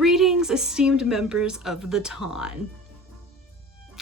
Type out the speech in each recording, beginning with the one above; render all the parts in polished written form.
Greetings, esteemed members of the Ton.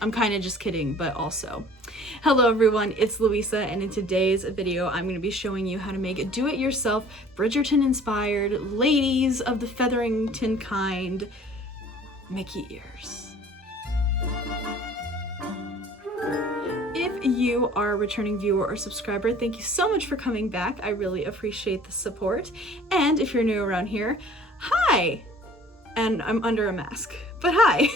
I'm kind of just kidding, but also. Hello everyone, it's Louisa, and in today's video, I'm going to be showing you how to make do-it-yourself, Bridgerton-inspired, ladies of the Featherington kind, Mickey ears. If you are a returning viewer or subscriber, thank you so much for coming back. I really appreciate the support. And if you're new around here, hi! And I'm under a mask, but hi!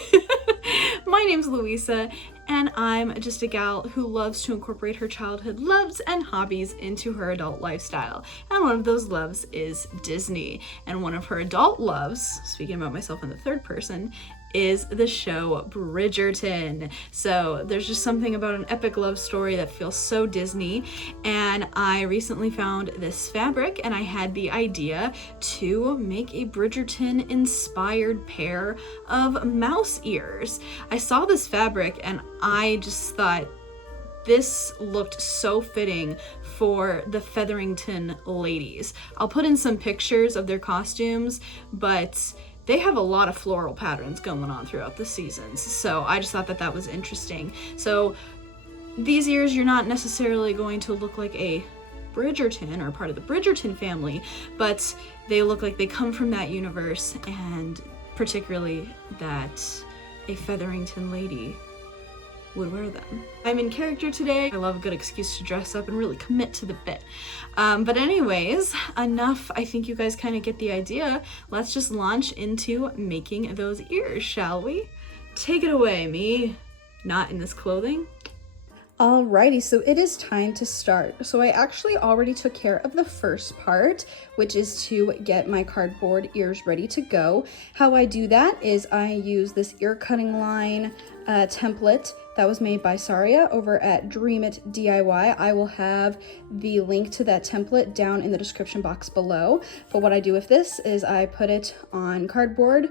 My name's Louisa, and I'm just a gal who loves to incorporate her childhood loves and hobbies into her adult lifestyle. And one of those loves is Disney. And one of her adult loves, speaking about myself in the third person, is the show Bridgerton. So there's just something about an epic love story that feels so Disney, and I recently found this fabric and I had the idea to make a Bridgerton inspired pair of mouse ears. I saw this fabric and I just thought this looked so fitting for the Featherington ladies. I'll put in some pictures of their costumes, but they have a lot of floral patterns going on throughout the seasons, so I just thought that that was interesting. So these ears, you're not necessarily going to look like a Bridgerton or part of the Bridgerton family, but they look like they come from that universe, and particularly that a Featherington lady would wear them. I'm in character today. I love a good excuse to dress up and really commit to the bit. But anyways, enough. I think you guys kind of get the idea. Let's just launch into making those ears, shall we? Take it away, me. Not in this clothing. Alrighty, so it is time to start. So I actually already took care of the first part, which is to get my cardboard ears ready to go. How I do that is I use this ear cutting line template that was made by Saria over at Dream It DIY. I will have the link to that template down in the description box below. But what I do with this is I put it on cardboard,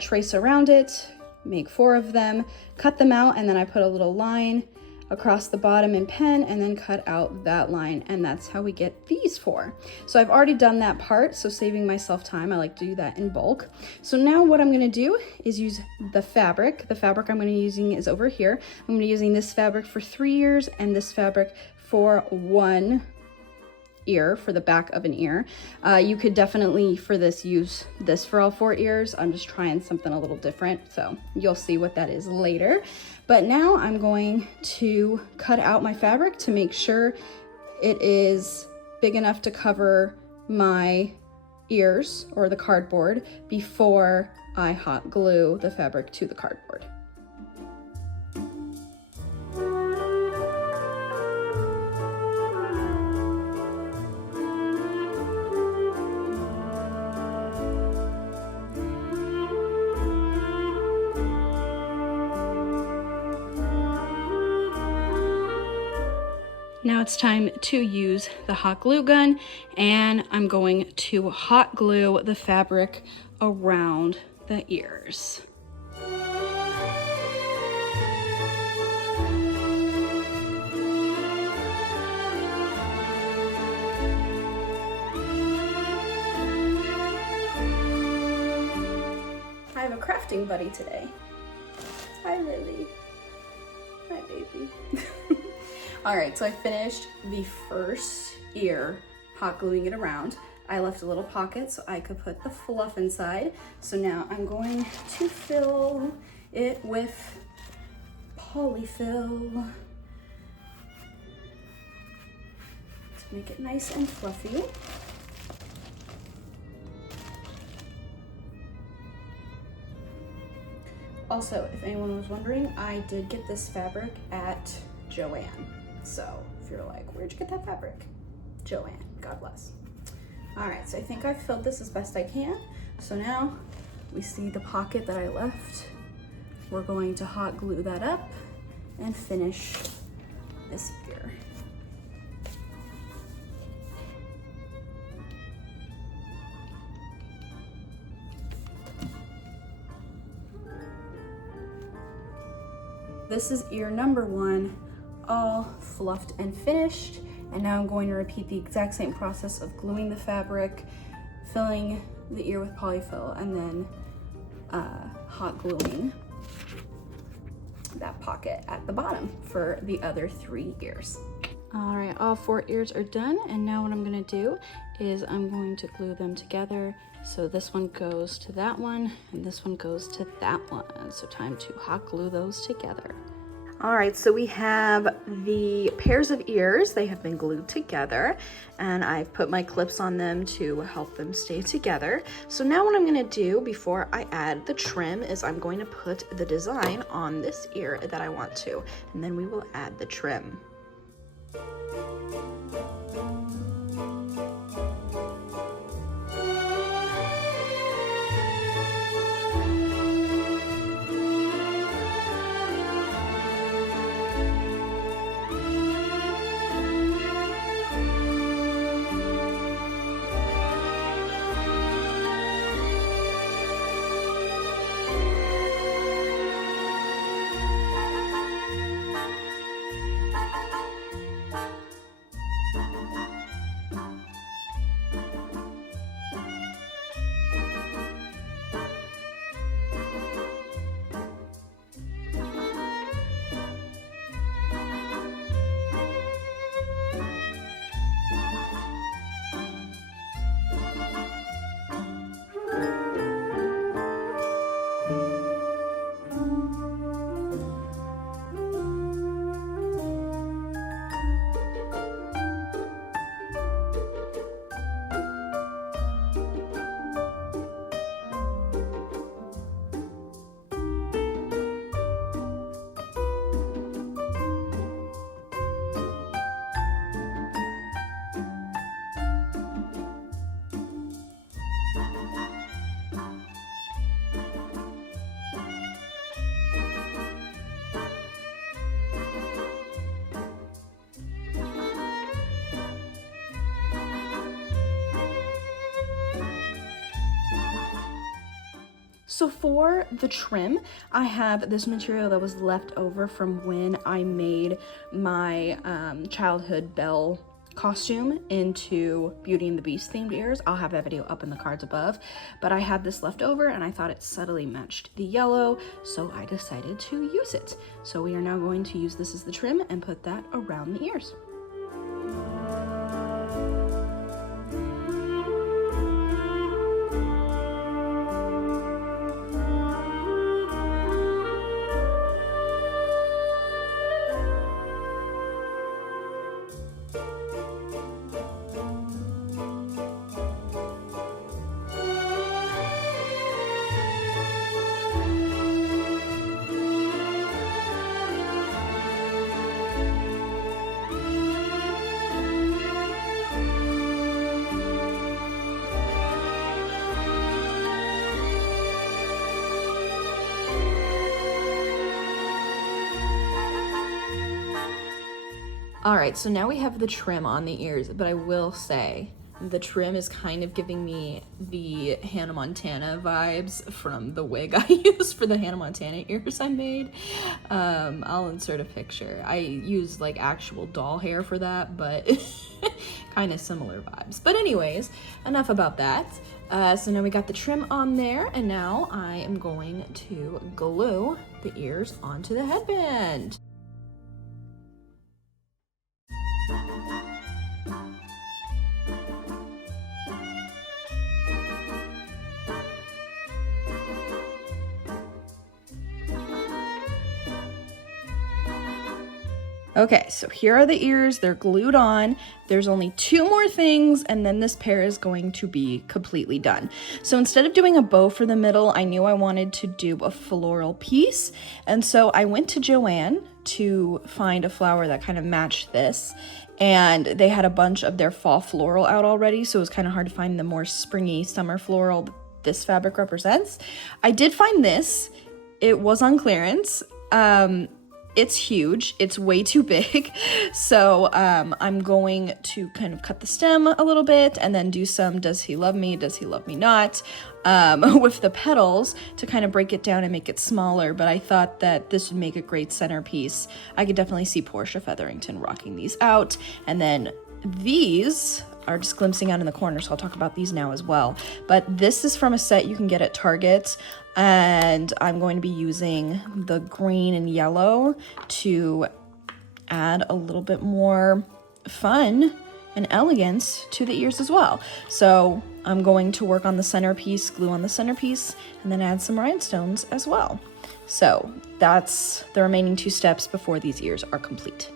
trace around it, make 4 of them, cut them out, and then I put a little line across the bottom in pen and then cut out that line, and that's how we get these 4. So I've already done that part, so saving myself time, I like to do that in bulk. So now what I'm gonna do is use the fabric. The fabric I'm gonna be using is over here. I'm gonna be using this fabric for 3 ears and this fabric for 1 ear, for the back of an ear. You could definitely for this use this for all 4 ears. I'm just trying something a little different, so you'll see what that is later. But now I'm going to cut out my fabric to make sure it is big enough to cover my ears or the cardboard before I hot glue the fabric to the cardboard. Now it's time to use the hot glue gun, and I'm going to hot glue the fabric around the ears. I have a crafting buddy today. Hi, Lily. Hi, baby. All right, so I finished the first ear hot gluing it around. I left a little pocket so I could put the fluff inside. So now I'm going to fill it with polyfill to make it nice and fluffy. Also, if anyone was wondering, I did get this fabric at Joann. So if you're like, where'd you get that fabric? Joann, God bless. All right, so I think I've filled this as best I can. So now we see the pocket that I left. We're going to hot glue that up and finish this ear. This is ear number 1, all fluffed and finished. And now I'm going to repeat the exact same process of gluing the fabric, filling the ear with polyfill, and then hot gluing that pocket at the bottom for the other 3 ears. All right, all 4 ears are done, and now what I'm gonna do is I'm going to glue them together. So this one goes to that one, and this one goes to that one. So time to hot glue those together. All right, so we have the pairs of ears. They have been glued together, and I've put my clips on them to help them stay together. So now what I'm gonna do before I add the trim is I'm going to put the design on this ear that I want to, and then we will add the trim. So for the trim, I have this material that was left over from when I made my childhood Belle costume into Beauty and the Beast themed ears. I'll have that video up in the cards above, but I had this left over and I thought it subtly matched the yellow, so I decided to use it. So we are now going to use this as the trim and put that around the ears. All right, so now we have the trim on the ears, but I will say the trim is kind of giving me the Hannah Montana vibes from the wig I used for the Hannah Montana ears I made. I'll insert a picture. I used like actual doll hair for that, but kind of similar vibes. But anyways, enough about that. So now we got the trim on there, and now I am going to glue the ears onto the headband. Okay, so here are the ears, they're glued on. There's only 2 more things, and then this pair is going to be completely done. So instead of doing a bow for the middle, I knew I wanted to do a floral piece. And so I went to Joann to find a flower that kind of matched this. And they had a bunch of their fall floral out already, so it was kind of hard to find the more springy summer floral this fabric represents. I did find this. It was on clearance. It's huge, it's way too big. So I'm going to kind of cut the stem a little bit and then do some does he love me, does he love me not, with the petals to kind of break it down and make it smaller. But I thought that this would make a great centerpiece. I could definitely see Portia Featherington rocking these out. And then these are just glimpsing out in the corner, so I'll talk about these now as well. But this is from a set you can get at Target, and I'm going to be using the green and yellow to add a little bit more fun and elegance to the ears as well. So I'm going to work on the centerpiece, glue on the centerpiece, and then add some rhinestones as well. So that's the remaining 2 steps before these ears are complete.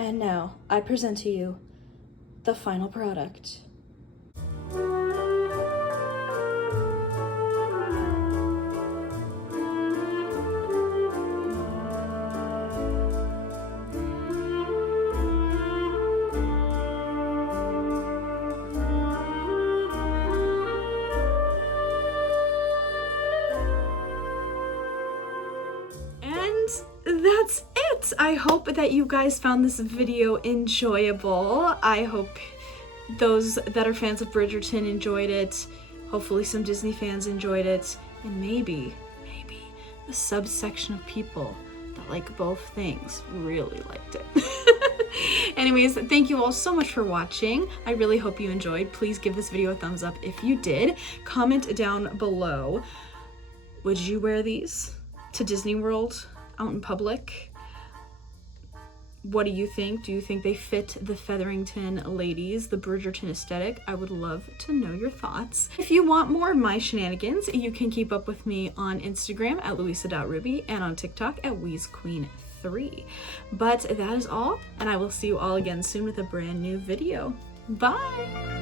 And now I present to you the final product. That's it. I hope that you guys found this video enjoyable. I hope those that are fans of Bridgerton enjoyed it. Hopefully some Disney fans enjoyed it. And maybe the subsection of people that like both things really liked it. Anyways, thank you all so much for watching. I really hope you enjoyed. Please give this video a thumbs up if you did. Comment down below. Would you wear these to Disney World out in public? What do you think? Do you think they fit the Featherington ladies, the Bridgerton aesthetic? I would love to know your thoughts. If you want more of my shenanigans, you can keep up with me on Instagram at louisa.ruby and on TikTok at wheezequeen3. But that is all, and I will see you all again soon with a brand new video. Bye!